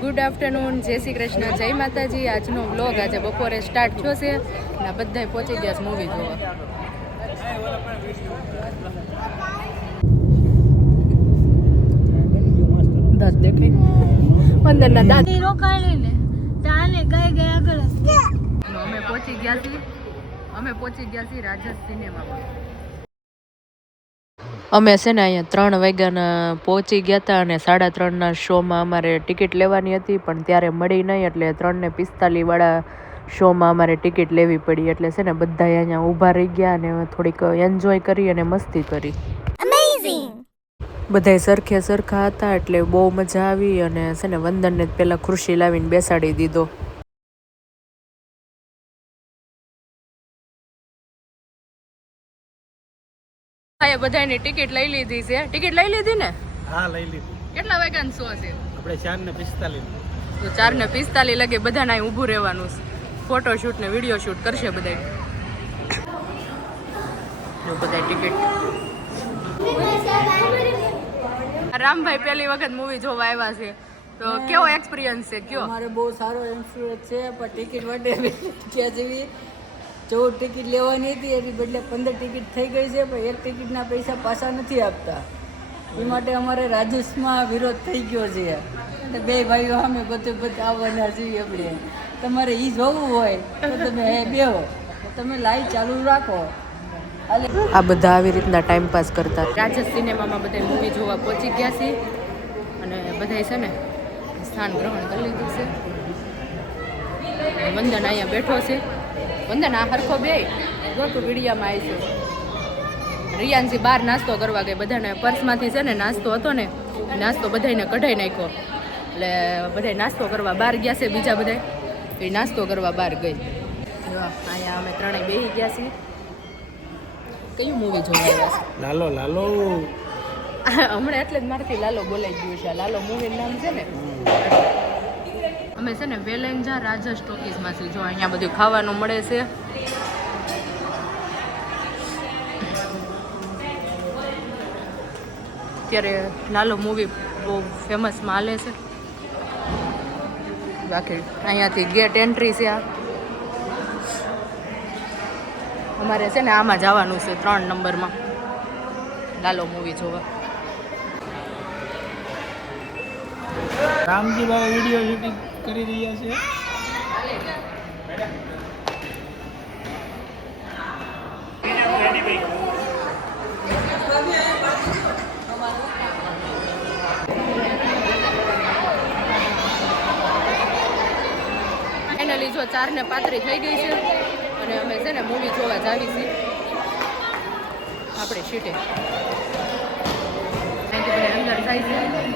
Good afternoon જય શ્રી કૃષ્ણ જય માતાજી. આજનો વ્લોગ આજે બપોરે સ્ટાર્ટ થયો છે અને બધાય પહોંચી ગયા છે મૂવી જોવા. દાંત દેખાય? દાંત. રોકાણી ને તાને ગાય ગયા આગળ અમે પહોંચી ગયા છીએ અમે પહોંચી ગયા છીએ રાજસ સિનેમામાં અમે છે ને અહીંયા ત્રણ વાગ્યાના પહોંચી ગયા હતા અને સાડા ત્રણના શોમાં અમારે ટિકિટ લેવાની હતી પણ ત્યારે મળી નહીં એટલે ત્રણને પિસ્તાલીસવાળા શોમાં અમારે ટિકિટ લેવી પડી એટલે છે ને બધા અહીંયા ઊભા રહી ગયા અને થોડીક એન્જોય કરી અને મસ્તી કરી. બધાય સરખે સરખા હતા એટલે બહુ મજા આવી અને છે ને વંદનને પહેલાં ખુરશી લાવીને બેસાડી દીધો. એ બધાની ટિકિટ લઈ લીધી છે. ટિકિટ લઈ લીધી ને? હા લઈ લીધી. કેટલા વાગ્યાનો શો છે આપણે ચાર ને પિસ્તાલીસ. તો ચાર ને પિસ્તાલીસ લગે બધાને અહીં ઊભું રહેવાનું છે. ફોટો શૂટ ને વીડિયો શૂટ કરશે બધા બધા ટિકિટ. રામભાઈ પહેલી વખત મૂવી જોવા આવ્યા છે. તો કેવો એક્સપિરિયન્સ છે? કયો? અમારે બહુ સારો એક્સપિરિયન્સ છે પણ ટિકિટ વડે ક્યાં જેવી? ચૌદ ટિકિટ લેવાની હતી એની બદલે પંદર ટિકિટ થઈ ગઈ છે પણ એક ટિકિટના પૈસા પાછા નથી આપતા. એ માટે અમારે રાજેશમાં વિરોધ થઈ ગયો છે. અને બે ભાઈઓ અમે બધે બધે આવવાના છીએ આપણે. તમારે એ જોવું હોય તો તમે હે બેહો. તમે લાઈવ ચાલુ રાખો. આ બધા આવી રીતના ટાઈમ પાસ કરતા. રાજસ સિનેમામાં બધા મૂવી જોવા પહોંચી ગયા છે. અને બધા છે ને સ્થાન ગ્રહણ કરી લીધું છે. વંદન અહીંયા બેઠો છે. વંદન આ હરખો બે જોતું વીડિયામાં આવી છે. રિયાનસી બહાર નાસ્તો કરવા ગઈ. બધાને પર્સમાંથી છે ને નાસ્તો હતો ને નાસ્તો બધાને કઢાઈ નાખ્યો. એટલે બધાય નાસ્તો કરવા બહાર ગયા છે બીજા બધા એ નાસ્તો કરવા બહાર ગઈ. જો અહીંયા અમે ત્રણેય બેસી ગયા છીએ. કયું મૂવી જોવા લાલો લાલો. હમણાં એટલે જ મારથી લાલો બોલાઈ ગયું છે. લાલો મૂવી નામ છે ને. અમે છે ને વેલેન્જા રાજા સ્ટોકીઝમાંથી જો અહીંયા બધું ખાવાનું મળે છે. અત્યારે લાલો મૂવી બહુ ફેમસમાં હાલે છે. બાકી અહીંયાથી ગેટ એન્ટ્રી છે આ. અમારે છે ને આમાં જવાનું છે ત્રણ નંબરમાં. લાલો મૂવી જોવા. રામજીભાઈ વીડિયો શૂટિંગ કરી રહ્યા છે. ફાઇનલી જો ચાર ને પાતરી થઈ ગઈ છે અને અમે છે ને મૂવી જોવા જાવી છીએ. આપણે બધા અંદર જાય છે.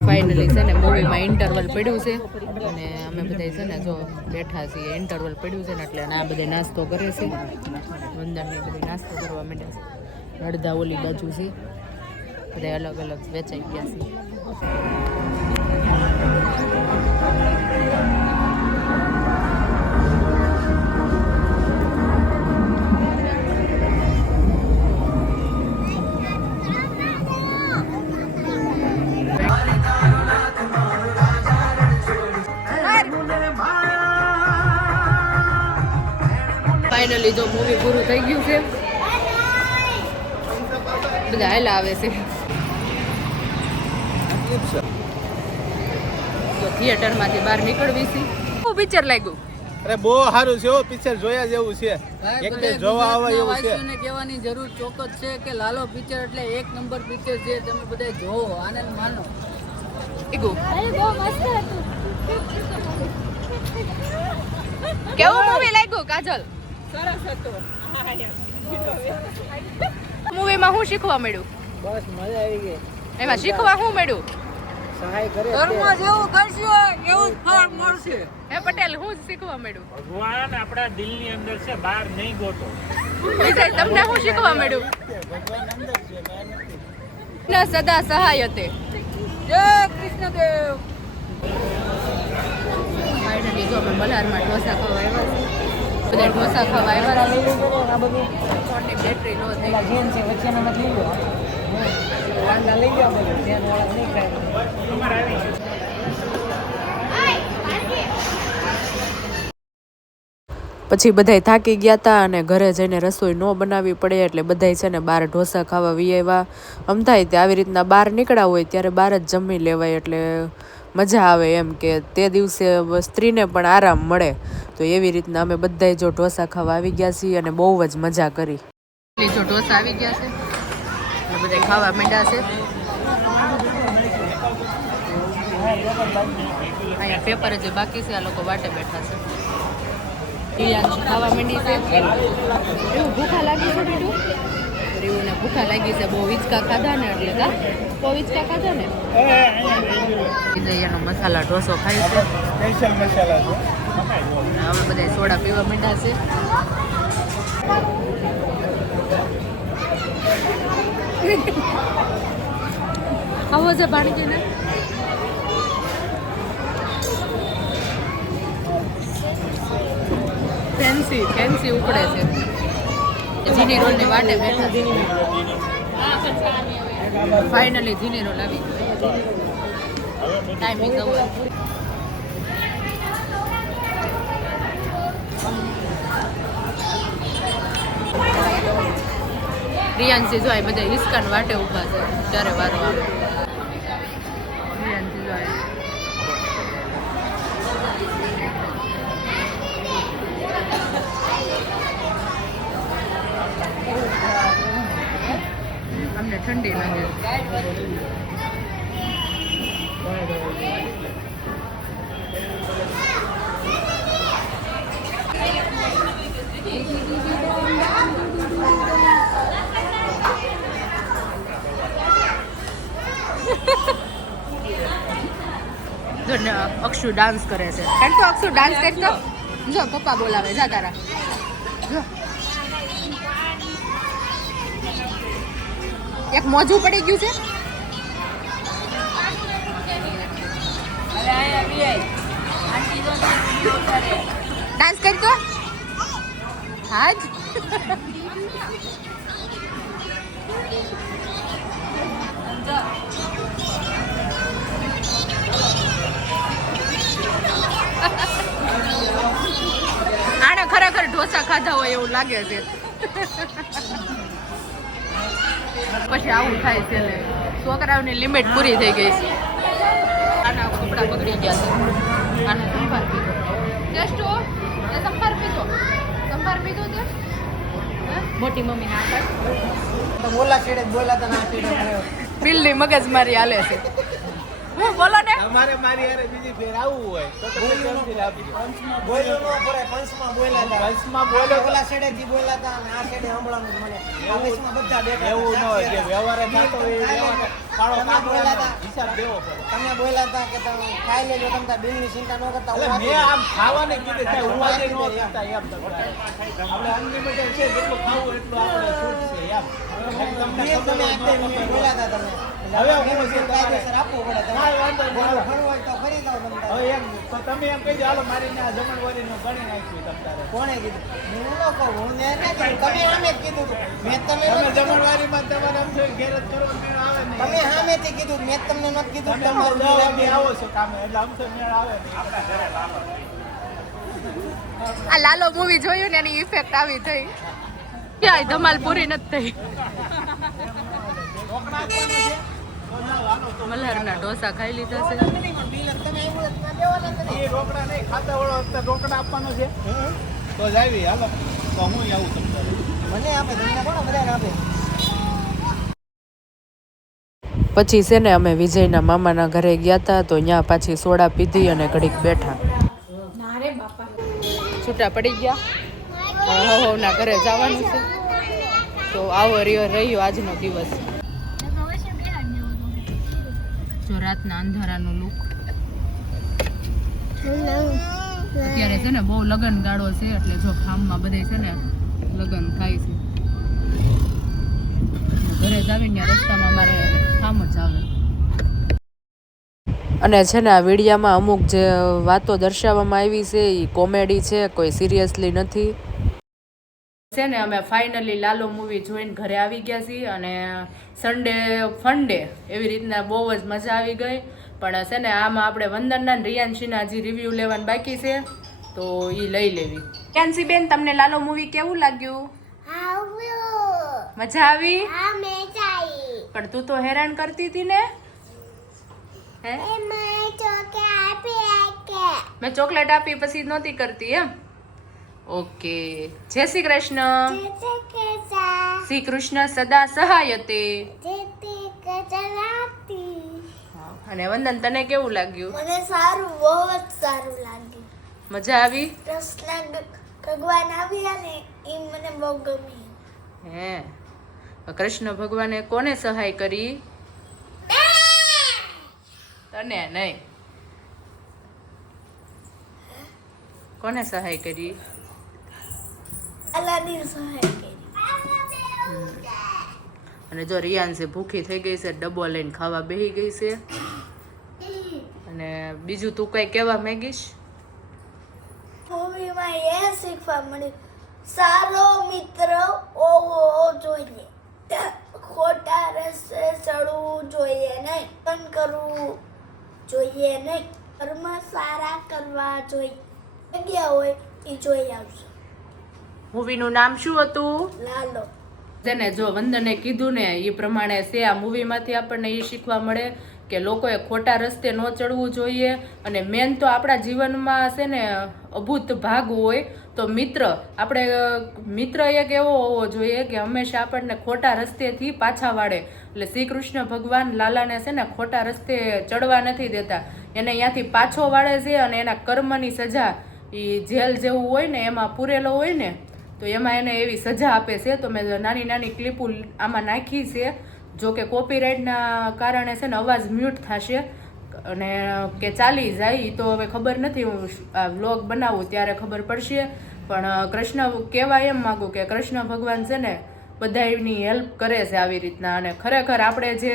ફાઇનલી છે ને મૂવીમાં ઇન્ટરવલ પડ્યું છે. અને અમે બધા છે ને જો બેઠા છીએ ઇન્ટરવલ પડ્યું છે ને, એટલે આ બધે નાસ્તો કરે છે. વંદનને બધી નાસ્તો કરવા માંડ્યા છે. અડધા ઓલી બાજુ છે. બધા અલગ અલગ વેચાઈ ગયા છે. ફાઇનલી જો મૂવી પૂરું થઈ ગયું છે. બધા હાલા આવે છે. તો થિયેટરમાંથી બહાર નીકળવી છે. બહુ પિક્ચર લાગ્યું. અરે બહુ સારું છે પિક્ચર જોયા જેવું છે. એક બે જોવા આવે એવું છે. ને કહેવાની જરૂર ચોક્કસ છે કે લાલો પિક્ચર એટલે એક નંબર પિક્ચર છે તમે બધા જોવો આનંદ માનો લાગ્યું અરે બહુ મસ્ત હતું. કેવું મૂવી લાગ્યું કાજલ? મૂવીમાં શું શીખવા મળ્યું? બસ મજા આવી ગઈ. એમાં શીખવા શું મળ્યું? સહાય કરે કર્મ જેવું કરશો એવું જ ફળ મળશે. હે પટેલ શું શીખવા મળ્યું? ભગવાન આપણા દિલની અંદર છે બહાર નહીં ગોતો. વિજય તમને હું શીખવા મળ્યું? ના સદા સહાય હતે. જય કૃષ્ણદેવ ફાઇનલી જો અમે ઢોસા છે બધા ઢોસા ખાવા આવ્યા. છે આ બધું ફોનની બેટરી લો થઈ જેન છે વચ્ચેનો મત લઈ લો કાંદા લઈ લો બધું જેન વાળા નહીં ખાય. પછી બધાય થાકી ગયા હતા અને ઘરે જઈને રસોઈ ન બનાવવી પડે એટલે બધાય છે ને બહાર ઢોસા ખાવા વી અમથાય તે આવી રીતના બહાર નીકળ્યા હોય ત્યારે બહાર જ જમી લેવાય એટલે મજા આવે એમ કે તે દિવસે સ્ત્રીને પણ આરામ મળે. તો એવી રીતના અમે બધાય જો ઢોસા ખાવા આવી ગયા છીએ અને બહુ જ મજા કરી. જો ઢોસા આવી ગયા છે. બધા ખાવા માંડ્યા છે. અહીંયા પેપર જે બાકી છે આ લોકો વાટે બેઠા છે. ખાવા માંડી છે. એવું ભૂખા લાગી છે બીજું રીવુને ભૂખા લાગી છે બહુ હિંચકા ખાધા ને એટલે કા બહુ હિંચકા ખાધા ને એનો મસાલા ઢોસો ખાય છે સ્પેશિયલ મસાલા હવે બધા સોડા પીવા માંડ્યા છે આવો છે ભાણજીને ફેન્સી ફેન્સી ઉકળે છે જીની રોલની વાટે બેઠા ફાઈનલી જીની રોલ આવી ટાઈમિંગ ઓવર રિયાન્સી જો બધા હિસ્કાન વાટે ઊભા છે, ત્યારે વારો આવે રિયાન્સી જો આ અમને ઠંડી લાગે. અક્ષુ ડાન્સ કરે છે. કારણ તો અક્ષુ ડાન્સ કરતો? જો, પપ્પા બોલાવે, જા તારા. જો. એક મોજું પડી ગયું છે. ડાન્સ કરતો હા જ. આને ખરેખર ઢોસા ખાધા હોય એવું લાગે છે. પછી આવું થાય છે ને છોકરાઓની લિમિટ પૂરી થઈ ગઈ છે. આના કપડાં બગડી ગયા છે. આનો સંભાર પીધો. ટેસ્ટો એ સંભાર પીધો. સંભાર પીધો તે. મોટી મમ્મી ના આગળ બોલા છેડે બોલા તો ના છેડે બિલની મગજમારી હાલે છે. હું બોલો ને અમારે મારી યારે બીજી ફેર આવવું હોય તો તમે કેમથી લાવજો બોલ્યો નો પડે પંચમાં બોલ્યા હતા પંચમાં બોલ્યો પેલા છેડે થી બોલ્યા હતા અને આ છેડે હમણાં મને આ બધા બેઠા એવું ન હોય કે વ્યવહાર થતો એ વ્યવહારે કાળો તમે બોલ્યા હતા. હિસાબ દેવો પડે તમે બોલ્યા હતા કે તમે ખાઈ લેજો તમે બિલની ચિંતા ન કરતા એટલે મેં આમ ખાવાને કીધે છે હું આજે ન કરતા એમ તો આપણે અનલિમિટેડ છે જેટલું ખાવું એટલું આપણે છૂટ છે એમ તમે બોલ્યા હતા તમે હવે હું છે તમારે? કાયદેસર આપવું પડે તમારે. વાંધો બોલો, ફરવું તો ફરી જાઓ તમે હવે એમ તો તમે એમ કહી દો હાલો મારી જમણ આ જમણવારીનું ગણી નાખ્યું તમારે. કોણે કીધું? હું ન કહું હું ને તમે આમે કીધું મેં તમે નથી કીધું. જમણવારીમાં તમારે આમ છે ઘેર જ કરવાનું આવે ને તમે સામેથી કીધું મેં તમને નથી કીધું. તમે તમારું આવો છો કામે એટલે આમ તો મેળ આવે ને આ લાલો મૂવી જોયું ને એની ઇફેક્ટ આવી થઈ ક્યાંય ધમાલ પૂરી નથી થઈ. મલ્હારના ઢોસા ખાઈ લીધા છે. બિલ જ તમે આવ્યું જ ના દેવાના જ નથી. એ રોકડા નહીં ખાતા વાળો અત્યારે રોકડા આપવાનો છે. તો જ હાલો. તો હું આવું તમને. મને આપે તમને કોણ બધાને આપે? પછી છે ને અમે વિજયના મામાના ઘરે ગયા હતા તો ત્યાં પાછી સોડા પીધી અને ઘડીક બેઠા. છૂટા પડી ગયા. હવે હવના ઘરે જવાનું છે. તો આવો રહ્યો રહ્યો આજનો દિવસ. રાતના અંધારાનો લુક અત્યારે છે ને બહુ લગન ગાળો છે, એટલે જો ફાર્મમાં બધે છે ને લગન થાય છે. ઘરે જ રસ્તામાં અમારે ફાર્મ જ આવે. અને છે ને આ વિડીયામાં અમુક જે વાતો દર્શાવવામાં આવી છે એ કોમેડી છે, કોઈ સિરિયસલી નથી. છે ને અમે ફાઇનલી લાલો મૂવી જોઈને ઘરે આવી ગયા છીએ અને સન્ડે ફંડે એવી રીતના બહુ જ મજા આવી ગઈ. પણ છે ને આમાં આપણે વંદનના ને રિયાન્શીના હજી રિવ્યૂ લેવાનું બાકી છે તો એ લઈ લેવી. કેન્સી બેન તમને લાલો મૂવી કેવું લાગ્યું? મજા આવી? પણ તું તો હેરાન કરતી હતી ને? હે? મેં ચોકલેટ આપી પછી નહોતી કરતી એમ? ઓકે. જય શ્રી કૃષ્ણ. શ્રી કૃષ્ણ. સદા સહાયતે. તે અને વંદન તને કેવું લાગ્યું? મને સારું બહુ જ સારું લાગ્યું. મજા આવી? કૃષ્ણ ભગવાન આવ્યા ને એ મને બહુ ગમી હે. કૃષ્ણ ભગવાને કોને સહાય કરી? તને નહીં. કોને સહાય કરી? અલાદીન સહાય કરી. અને જો રિયાન્સે ભૂખી થઈ ગઈ છે ડબ્બો લઈને ખાવા બેહી ગઈ છે. અને બીજું તું કઈ કહેવા માંગીશ? મૂવીમાં એ શીખવા મળ્યું. સારો મિત્ર ઓવો જોઈએ. ખોટા રસ્તે ચડવું જોઈએ નહીં. પણ કરવું જોઈએ નહીં. ઘરમાં સારા કરવા જોઈએ. જગ્યા હોય એ જોઈ આવશે મૂવીનું નામ શું હતું? લાલો. તેને જો વંદને કીધું ને એ પ્રમાણે છે આ મૂવીમાંથી આપણને એ શીખવા મળે કે લોકોએ ખોટા રસ્તે ન ચડવું જોઈએ. અને મેન તો આપણા જીવનમાં છે ને અભૂત ભાગ હોય તો મિત્ર આપણે મિત્ર એક એવો હોવો જોઈએ કે હંમેશા આપણને ખોટા રસ્તેથી પાછા વાળે. એટલે શ્રી કૃષ્ણ ભગવાન લાલાને છે ને ખોટા રસ્તે ચડવા નથી દેતા. એને અહીંયાથી પાછો વાળે છે અને એના કર્મની સજા એ જેલ જેવું હોય ને એમાં પૂરેલો હોય ને તો એમાં એને એવી સજા આપે છે, તો મેં નાની નાની ક્લિપો આમાં નાખી છે, જો કે કોપીરાઇટના કારણે છે ને અવાજ મ્યુટ થશે. અને કે ચાલી જાય તો હવે ખબર નથી, હું આ વ્લોગ બનાવું ત્યારે ખબર પડશે. પણ કૃષ્ણ કહેવા એમ માગું કે કૃષ્ણ ભગવાન છે ને બધાની હેલ્પ કરે છે આવી રીતના. અને ખરેખર આપણે જે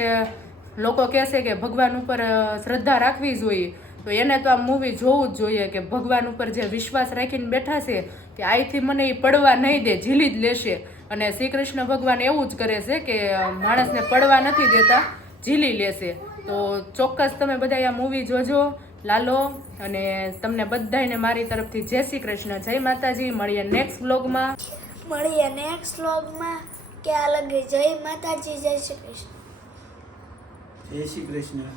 લોકો કહેશે કે ભગવાન ઉપર શ્રદ્ધા રાખવી જોઈએ, તો એને તો આ મૂવી જોવું જ જોઈએ કે ભગવાન ઉપર જે વિશ્વાસ રાખીને બેઠા છે કે અહીંથી મને એ પડવા નહીં દે ઝીલી જ લેશે. અને શ્રી કૃષ્ણ ભગવાન એવું જ કરે છે કે માણસને પડવા નથી દેતા ઝીલી લેશે. તો ચોક્કસ તમે બધા આ મૂવી જોજો લાલો. અને તમને બધાને મારી તરફથી જય શ્રી કૃષ્ણ જય માતાજી. મળીએ નેક્સ્ટ બ્લોગમાં મળીએ નેક્સ્ટ બ્લોગમાં કે અલગ જય માતાજી જય શ્રી કૃષ્ણ. જય શ્રી કૃષ્ણ.